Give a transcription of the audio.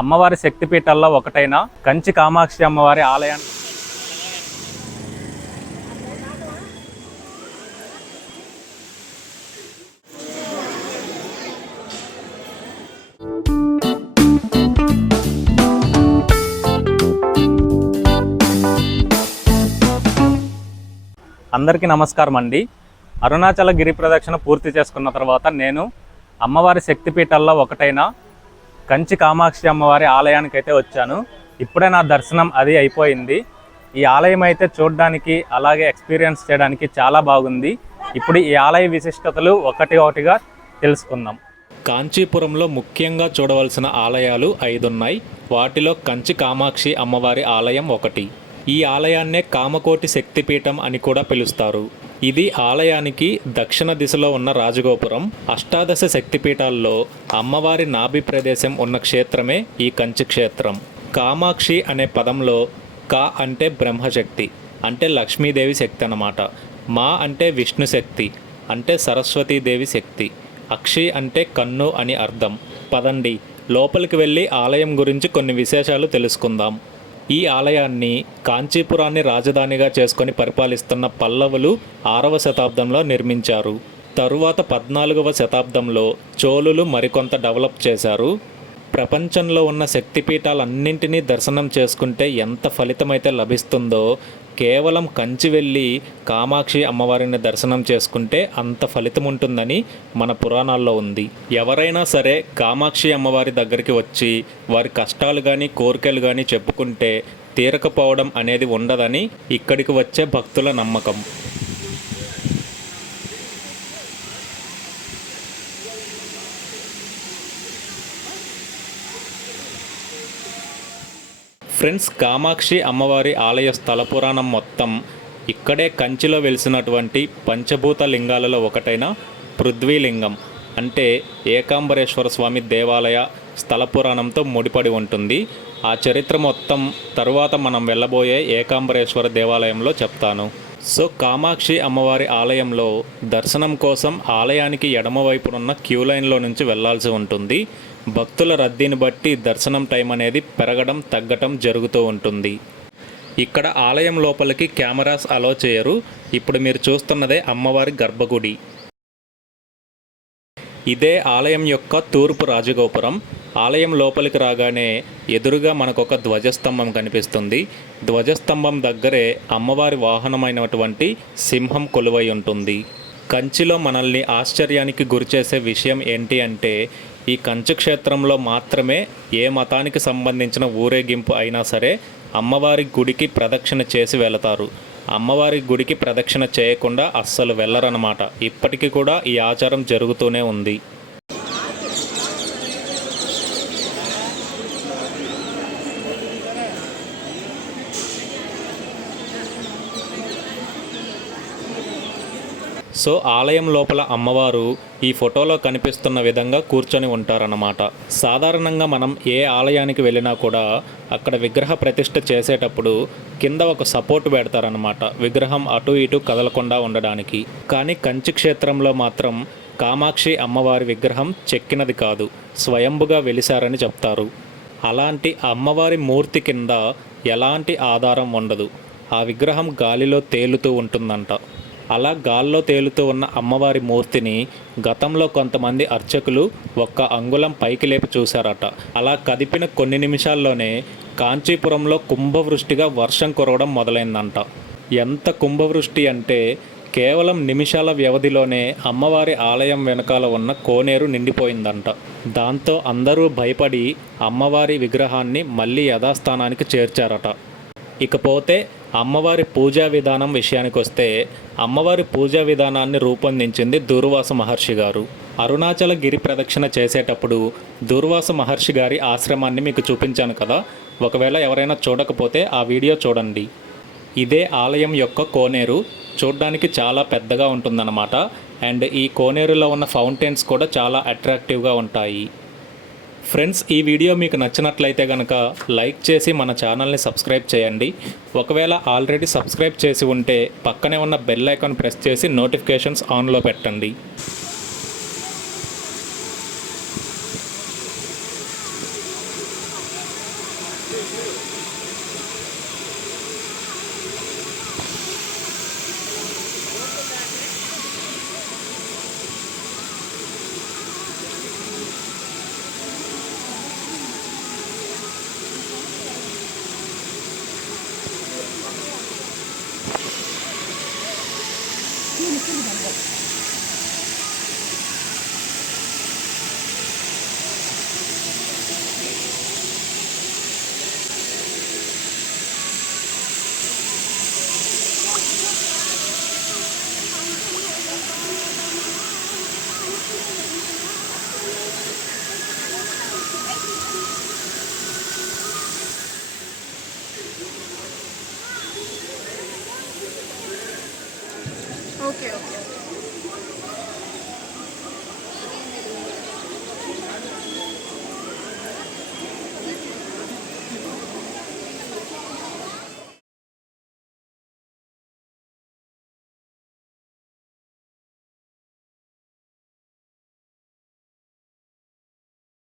అమ్మవారి శక్తిపీఠాల్లో ఒకటైన కంచి కామాక్షి అమ్మవారి ఆలయాన్ని అందరికీ నమస్కారం అండి. అరుణాచల గిరి ప్రదక్షిణ పూర్తి చేసుకున్న తర్వాత నేను అమ్మవారి శక్తిపీఠాల్లో ఒకటైన కంచి కామాక్షి అమ్మవారి ఆలయానికి అయితే వచ్చాను. ఇప్పుడే నా దర్శనం అది అయిపోయింది. ఈ ఆలయం అయితే చూడడానికి అలాగే ఎక్స్పీరియన్స్ చేయడానికి చాలా బాగుంది. ఇప్పుడు ఈ ఆలయ విశిష్టతలు ఒకటిగా తెలుసుకుందాం. కాంచీపురంలో ముఖ్యంగా చూడవలసిన ఆలయాలు 5 ఉన్నాయి. వాటిలో కంచి కామాక్షి అమ్మవారి ఆలయం ఒకటి. ఈ ఆలయాన్నే కామకోటి శక్తిపీఠం అని కూడా పిలుస్తారు. ఇది ఆలయానికి దక్షిణ దిశలో ఉన్న రాజగోపురం. అష్టాదశ శక్తిపీఠాల్లో అమ్మవారి నాభి ప్రదేశం ఉన్న క్షేత్రమే ఈ కంచి క్షేత్రం. కామాక్షి అనే పదంలో కా అంటే బ్రహ్మశక్తి అంటే లక్ష్మీదేవి శక్తి అన్నమాట. మా అంటే విష్ణు శక్తి అంటే సరస్వతీదేవి శక్తి. అక్షి అంటే కన్ను అని అర్థం. పదండి లోపలికి వెళ్ళి ఆలయం గురించి కొన్ని విశేషాలు తెలుసుకుందాం. ఈ ఆలయాన్ని కాంచీపురాన్ని రాజధానిగా చేసుకొని పరిపాలిస్తున్న పల్లవులు 6వ శతాబ్దంలో నిర్మించారు. తరువాత 14వ శతాబ్దంలో చోళులు మరికొంత డెవలప్ చేశారు. ప్రపంచంలో ఉన్న శక్తిపీఠాలన్నింటినీ దర్శనం చేసుకుంటే ఎంత ఫలితమైతే లభిస్తుందో కేవలం కంచి వెళ్ళి కామాక్షి అమ్మవారిని దర్శనం చేసుకుంటే అంత ఫలితం ఉంటుందని మన పురాణాల్లో ఉంది. ఎవరైనా సరే కామాక్షి అమ్మవారి దగ్గరికి వచ్చి వారి కష్టాలు కానీ కోరికలు కానీ చెప్పుకుంటే తీరకపోవడం అనేది ఉండదని ఇక్కడికి వచ్చే భక్తుల నమ్మకం. ఫ్రెండ్స్, కామాక్షి అమ్మవారి ఆలయ స్థల పురాణం మొత్తం ఇక్కడే కంచిలో వెలిసినటువంటి పంచభూత లింగాలలో ఒకటైన పృథ్వీలింగం అంటే ఏకాంబరేశ్వర స్వామి దేవాలయ స్థల పురాణంతో ముడిపడి ఉంటుంది. ఆ చరిత్ర మొత్తం తరువాత మనం వెళ్ళబోయే ఏకాంబరేశ్వర దేవాలయంలో చెప్తాను. సో కామాక్షి అమ్మవారి ఆలయంలో దర్శనం కోసం ఆలయానికి ఎడమవైపునున్న క్యూ లైన్లో నుంచి వెళ్లాల్సి ఉంటుంది. భక్తుల రద్దీని బట్టి దర్శనం టైం అనేది పెరగడం తగ్గటం జరుగుతూ ఉంటుంది. ఇక్కడ ఆలయం లోపలికి కెమెరాస్ అలో చేయరు. ఇప్పుడు మీరు చూస్తున్నదే అమ్మవారి గర్భగుడి. ఇదే ఆలయం యొక్క తూర్పు రాజగోపురం. ఆలయం లోపలికి రాగానే ఎదురుగా మనకొక ధ్వజస్తంభం కనిపిస్తుంది. ధ్వజస్తంభం దగ్గరే అమ్మవారి వాహనమైనటువంటి సింహం కొలువై ఉంటుంది. కంచిలో మనల్ని ఆశ్చర్యానికి గురిచేసే విషయం ఏంటి అంటే ఈ కంచి క్షేత్రంలో మాత్రమే ఏ మతానికి సంబంధించిన ఊరేగింపు అయినా సరే అమ్మవారి గుడికి ప్రదక్షిణ చేసి వెళతారు. అమ్మవారి గుడికి ప్రదక్షిణ చేయకుండా అస్సలు వెళ్ళరన్నమాట. ఇప్పటికీ కూడా ఈ ఆచారం జరుగుతూనే ఉంది. సో ఆలయం లోపల అమ్మవారు ఈ ఫోటోలో కనిపిస్తున్న విధంగా కూర్చొని ఉంటారన్నమాట. సాధారణంగా మనం ఏ ఆలయానికి వెళ్ళినా కూడా అక్కడ విగ్రహ ప్రతిష్ఠ చేసేటప్పుడు కింద ఒక సపోర్ట్ పెడతారన్నమాట, విగ్రహం అటు ఇటు కదలకుండా ఉండడానికి. కానీ కంచి క్షేత్రంలో మాత్రం కామాక్షి అమ్మవారి విగ్రహం చెక్కినది కాదు, స్వయంభుగా వెలిశారని చెప్తారు. అలాంటి అమ్మవారి మూర్తి కింద ఎలాంటి ఆధారం ఉండదు. ఆ విగ్రహం గాలిలో తేలుతూ ఉంటుందంట. అలా గాల్లో తేలుతూ ఉన్న అమ్మవారి మూర్తిని గతంలో కొంతమంది అర్చకులు 1 అంగుళం పైకి లేపి చూశారట. అలా కదిపిన కొన్ని నిమిషాల్లోనే కాంచీపురంలో కుంభవృష్టిగా వర్షం కురవడం మొదలైందంట. ఎంత కుంభవృష్టి అంటే కేవలం నిమిషాల వ్యవధిలోనే అమ్మవారి ఆలయం వెనకాల ఉన్న కోనేరు నిండిపోయిందంట. దాంతో అందరూ భయపడి అమ్మవారి విగ్రహాన్ని మళ్ళీ యథాస్థానానికి చేర్చారట. ఇకపోతే అమ్మవారి పూజా విధానం విషయానికి వస్తే అమ్మవారి పూజా విధానాన్ని రూపొందించింది దూర్వాస మహర్షి గారు. అరుణాచల గిరి ప్రదక్షిణ చేసేటప్పుడు దూర్వాస మహర్షి గారి ఆశ్రమాన్ని మీకు చూపించాను కదా. ఒకవేళ ఎవరైనా చూడకపోతే ఆ వీడియో చూడండి. ఇదే ఆలయం యొక్క కోనేరు. చూడడానికి చాలా పెద్దగా ఉంటుందన్నమాట. అండ్ ఈ కోనేరులో ఉన్న ఫౌంటైన్స్ కూడా చాలా అట్రాక్టివ్గా ఉంటాయి. ఫ్రెండ్స్, ఈ వీడియో మీకు నచ్చినట్లయితే కనుక లైక్ చేసి మన ఛానల్ని సబ్స్క్రైబ్ చేయండి. ఒకవేళ ఆల్రెడీ సబ్స్క్రైబ్ చేసి ఉంటే పక్కనే ఉన్న బెల్ ఐకాన్ ప్రెస్ చేసి నోటిఫికేషన్స్ ఆన్లో పెట్టండి. Okay okay